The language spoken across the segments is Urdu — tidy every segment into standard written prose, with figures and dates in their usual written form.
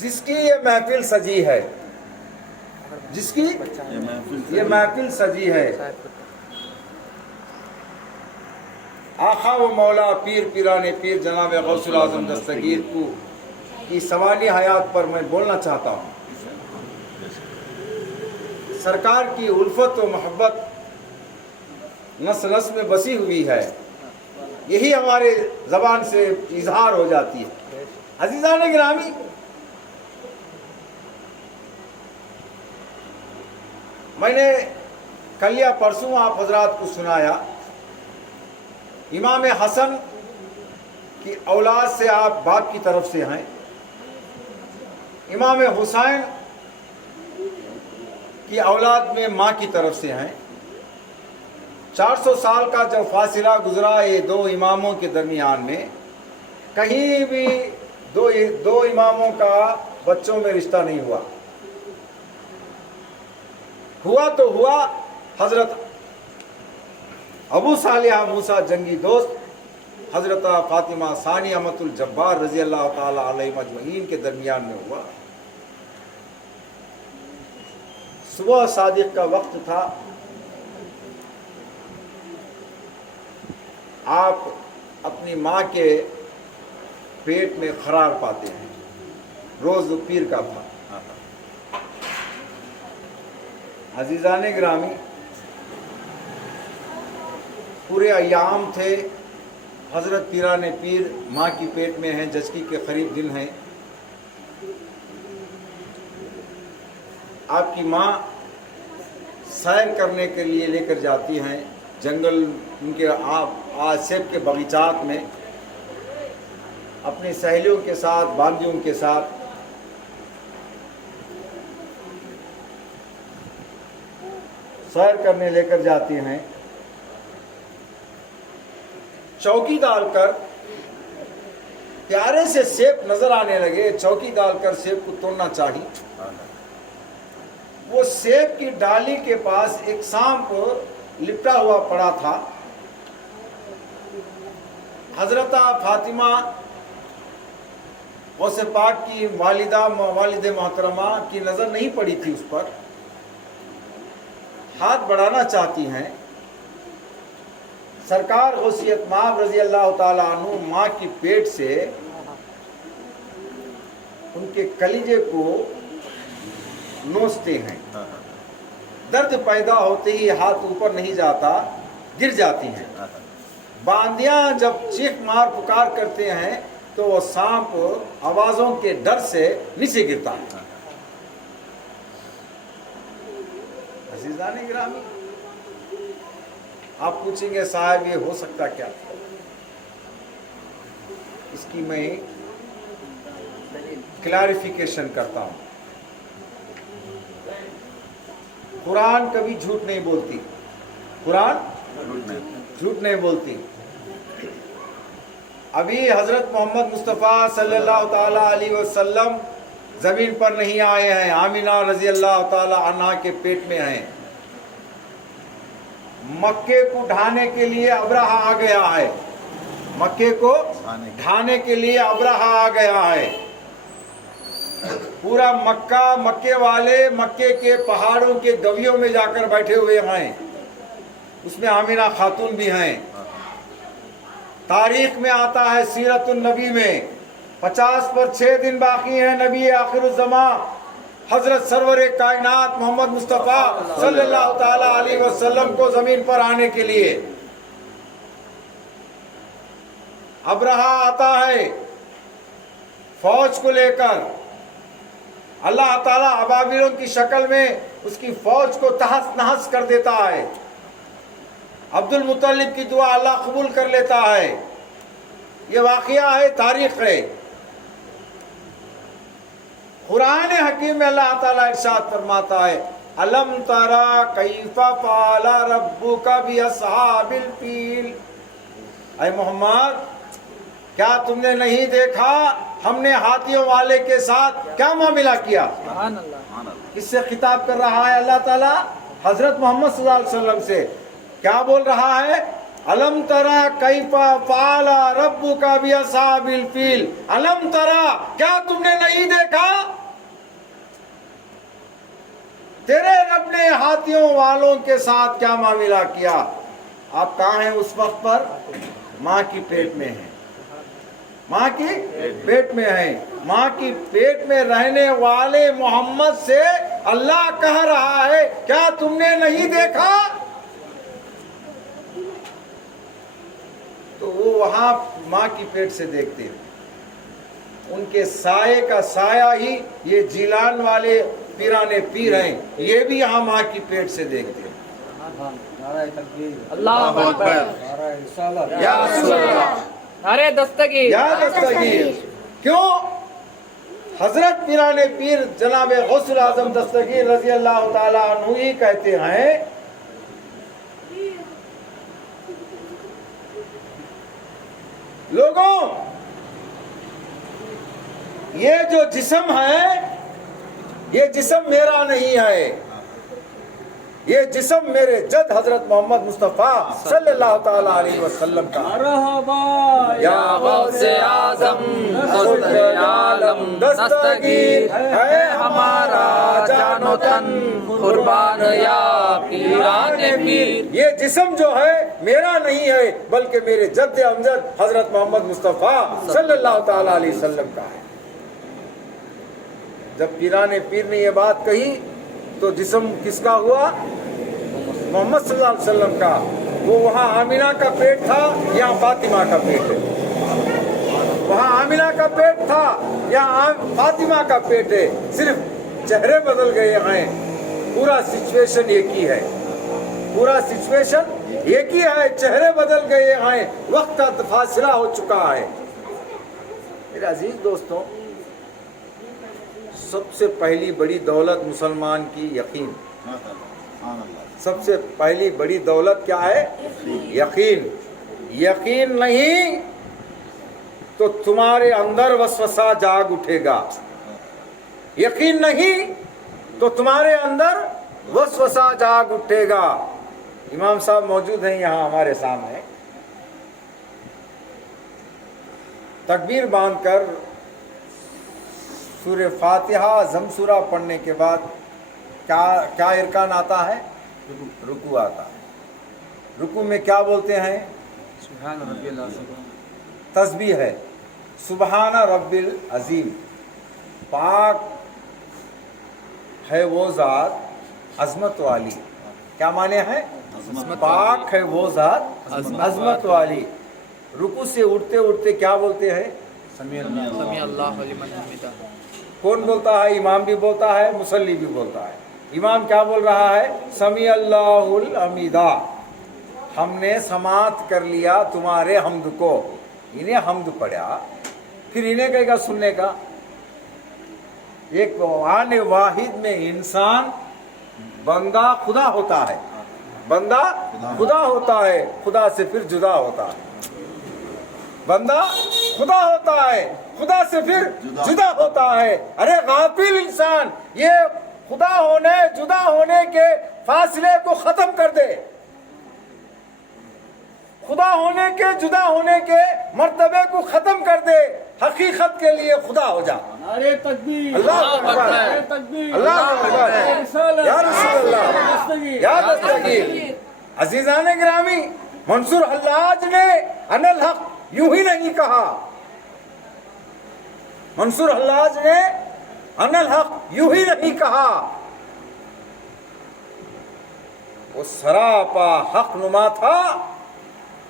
جس کی یہ محفل سجی ہے، جس کی یہ محفل سجی ہے، آقا و مولا پیر پیران پیر جناب غوث الاعظم دستگیر کو کی سوالی حیات پر میں بولنا چاہتا ہوں۔ سرکار کی الفت و محبت نس نس میں بسی ہوئی ہے، یہی ہمارے زبان سے اظہار ہو جاتی ہے۔ عزیزان گرامی، میں نے کل یا پرسوں آپ حضرات کو سنایا، امام حسن کی اولاد سے آپ باپ کی طرف سے ہیں، امام حسین کی اولاد میں ماں کی طرف سے ہیں۔ 400 سال کا جو فاصلہ گزرا یہ دو اماموں کے درمیان میں، کہیں بھی دو اماموں کا بچوں میں رشتہ نہیں ہوا۔ ہوا تو ہوا حضرت ابو صالح موسیٰ جنگی دوست حضرت فاطمہ ثانی امۃ الجبار رضی اللہ تعالی علیہ مجمعین کے درمیان میں ہوا۔ صبح صادق کا وقت تھا، آپ اپنی ماں کے پیٹ میں قرار پاتے ہیں، روز پیر کا تھا۔ عزیزان گرامی، پورے ایام تھے، حضرت پیران پیر ماں کی پیٹ میں ہیں، جچکی کے قریب دن ہیں۔ آپ کی ماں سیر کرنے کے لیے لے کر جاتی ہیں جنگل، ان کے سیب کے باغیچات میں، اپنی سہیلیوں کے ساتھ، باندیوں کے ساتھ۔ سیر کرنے لے کر جاتی ہیں، چوکی ڈال کر پیارے سے سیب نظر آنے لگے، چوکی ڈال کر سیب کو توڑنا چاہی۔ وہ سیب کی ڈالی کے پاس ایک سانپ لپٹا ہوا پڑا تھا۔ حضرت فاطمہ غوث پاک کی والد محترمہ کی نظر نہیں پڑی تھی اس پر، ہاتھ بڑھانا چاہتی ہیں۔ سرکار غوثیت مآب رضی اللہ تعالیٰ عنہ ماں کی پیٹ سے ان کے کلیجے کو نوچتے ہیں، درد پیدا ہوتے ہی ہاتھ اوپر نہیں جاتا، گر جاتی ہیں۔ باندیاں جب چیخ مار پکار کرتے ہیں تو وہ سانپ آوازوں کے ڈر سے نیچے گرتا ہے۔ عزیزان گرامی، آپ پوچھیں گے صاحب یہ ہو سکتا کیا؟ اس کی میں کلیریفیکیشن کرتا ہوں۔ قرآن کبھی جھوٹ نہیں بولتی، قرآن جھوٹ نہیں بولتی۔ ابھی حضرت محمد مصطفیٰ صلی اللہ تعالی علیہ وسلم زمین پر نہیں آئے ہیں، آمینہ رضی اللہ تعالی عنہا کے پیٹ میں ہیں۔ مکے کو ڈھانے کے لیے ابرہہ آ گیا ہے، مکے کو ڈھانے کے لیے ابرہہ آ گیا ہے۔ پورا مکہ، مکے والے مکے کے پہاڑوں کے گویوں میں جا کر بیٹھے ہوئے ہیں، اس میں آمینہ خاتون بھی ہیں۔ تاریخ میں آتا ہے، سیرت النبی میں 50 پر 6 دن باقی ہیں نبی آخر الزمان حضرت سرور کائنات محمد مصطفیٰ صلی اللہ تعالی علیہ وسلم کو زمین پر آنے کے لیے۔ ابرہہ آتا ہے فوج کو لے کر، اللہ تعالیٰ ابابیلوں کی شکل میں اس کی فوج کو تہس نہس کر دیتا ہے۔ عبد المطلب کی دعا اللہ قبول کر لیتا ہے۔ یہ واقعہ ہے، تاریخ ہے۔ قرآن حکیم میں اللہ تعالیٰ ارشاد فرماتا ہے، الم تری کیف فعل ربک باصحاب الفیل۔ اے محمد، کیا تم نے نہیں دیکھا ہم نے ہاتھیوں والے کے ساتھ کیا معاملہ کیا؟ سبحان اللہ۔ کس سے خطاب کر رہا ہے اللہ تعالیٰ؟ حضرت محمد صلی اللہ علیہ وسلم سے۔ کیا بول رہا ہے؟ الم تری کیف فعل ربک باصحاب الفیل۔ الم تری، کیا تم نے نہیں دیکھا تیرے رب نے ہاتھیوں والوں کے ساتھ کیا معاملہ کیا؟ آپ کہاں ہیں اس وقت پر؟ ماں کی پیٹ میں ہیں، ماں کی پیٹ میں ہیں۔ ماں کی پیٹ میں رہنے والے محمد سے اللہ کہہ رہا ہے کیا تم نے نہیں دیکھا؟ تو وہ وہاں ماں کی پیٹ سے دیکھتے ہیں، ان کے سائے کا سایہ ہی یہ جیلان والے پیرانے پیر ہیں، یہ بھی یہاں ماں کی پیٹ سے دیکھتے ہیں۔ اللہ اکبر، یا رسول اللہ، نعرہ دستگیر، یا دستگیر۔ کیوں؟ حضرت پیران پیر جناب غوث اعظم دستگیر رضی اللہ تعالیٰ عنہ ہی کہتے ہیں لوگوں یہ جو جسم ہے یہ جسم میرا نہیں ہے، یہ جسم میرے جد حضرت محمد مصطفیٰ صلی اللہ تعالیٰ علیہ وسلم کا ہے۔ یا غوث اعظم غوث عالم دستگیر ہے ہمارا جان و تن قربان یا پیران پیر۔ یہ جسم جو ہے میرا نہیں ہے بلکہ میرے جد امجد حضرت محمد مصطفیٰ صلی اللہ تعالیٰ علیہ وسلم کا ہے۔ جب پیران پیر نے یہ بات کہی تو جسم کس کا ہوا؟ محمد صلی اللہ علیہ وسلم کا۔ وہ وہاں آمینہ کا پیٹ تھا یا فاطمہ کا پیٹ ہے؟ وہاں آمینہ کا پیٹ تھا یا فاطمہ کا پیٹ ہے؟ صرف چہرے بدل گئے ہیں، پورا سچویشن ایک ہی ہے، پورا سچویشن ایک ہی ہے، چہرے بدل گئے ہیں، وقت کا فاصلہ ہو چکا ہے۔ میرے عزیز دوستوں، سب سے پہلی بڑی دولت مسلمان کی یقین، سب سے پہلی بڑی دولت کیا ہے؟ یقین۔ یقین نہیں تو تمہارے اندر وسوسہ جاگ اٹھے گا، یقین نہیں تو تمہارے اندر وسوسہ جاگ اٹھے گا۔ امام صاحب موجود ہیں یہاں ہمارے سامنے، تکبیر باندھ کر سورہ فاتحہ ضم سورہ پڑھنے کے بعد کیا ارکان آتا ہے؟ رکوع آتا ہے۔ رکوع میں کیا بولتے ہیں؟ سبحان ربی العظیم، تسبیح ہے، سبحان رب العظیم، پاک ہے وہ ذات عظمت والی۔ کیا معنی ہے؟ پاک ہے وہ ذات عظمت والی۔ رکوع سے اٹھتے اٹھتے کیا بولتے ہیں؟ سمیع اللہ لمن حمدہ۔ کون بولتا ہے؟ امام بھی بولتا ہے، مصلی بھی بولتا ہے۔ امام کیا بول رہا ہے؟ سمیع اللہ الحمیدہ، ہم نے سماعت کر لیا تمہارے حمد کو۔ انہیں حمد پڑھا، پھر انہیں کہے گا سننے کا۔ ایک آن واحد میں انسان بندہ خدا ہوتا ہے، بندہ خدا ہوتا ہے، خدا سے پھر جدا ہوتا ہے۔ بندہ خدا ہوتا ہے، خدا سے پھر جدا ہوتا ہے۔ ارے غافل انسان، یہ خدا ہونے جدا ہونے کے فاصلے کو ختم کر دے، خدا ہونے کے جدا ہونے کے مرتبے کو ختم کر دے، حقیقت کے لیے خدا ہو جا۔ نعرہ تکبیر، اللہ اکبر، نعرہ تکبیر، اللہ اکبر، یا رسول اللہ، یا دستگیر۔ عزیزان گرامی، منصور حلاج نے ان الحق یوں ہی نہیں کہا، منصور حلاج نے ان الحق یوں ہی نہیں کہا، وہ سراپا حق نما تھا،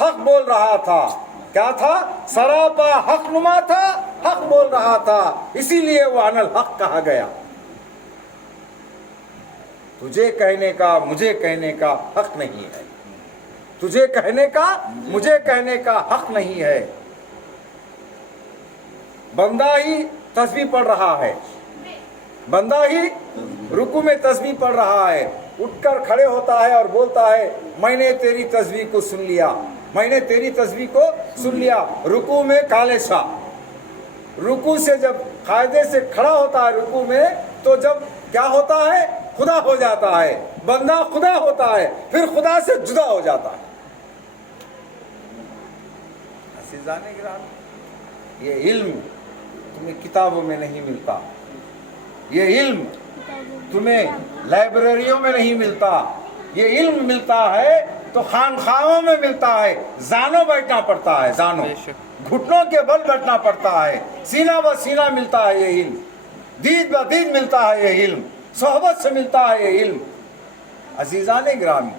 حق بول رہا تھا۔ کیا تھا؟ سراپا حق نما تھا، حق بول رہا تھا، اسی لیے وہ ان الحق کہا گیا۔ تجھے کہنے کا مجھے کہنے کا حق نہیں ہے، تجھے کہنے کا مجھے کہنے کا حق نہیں ہے۔ بندہ ہی تسبیح پڑھ رہا ہے، بندہ ہی رکوع میں تسبیح پڑھ رہا ہے، اٹھ کر کھڑے ہوتا ہے اور بولتا ہے میں نے تیری تسبیح کو سن لیا، میں نے تیری تسبیح کو سن لیا۔ رکوع میں کالے شاہ، رکوع سے جب قاعدے سے کھڑا ہوتا ہے رکوع میں، تو جب کیا ہوتا ہے؟ خدا ہو جاتا ہے، بندہ خدا ہوتا ہے، پھر خدا سے جدا ہو جاتا ہے۔ عزیزان گرامی، یہ علم تمہیں کتابوں میں نہیں ملتا، یہ علم تمہیں لائبریریوں میں نہیں ملتا، یہ علم ملتا ہے تو خانخواہوں میں ملتا ہے، زانوں بیٹھنا پڑتا ہے، زانوں بے شک۔ گھٹنوں کے بل بیٹھنا پڑتا ہے، سینہ بہ سینہ ملتا ہے یہ علم، دید بہ دید ملتا ہے یہ علم، صحبت سے ملتا ہے یہ علم۔ عزیزان گرامی،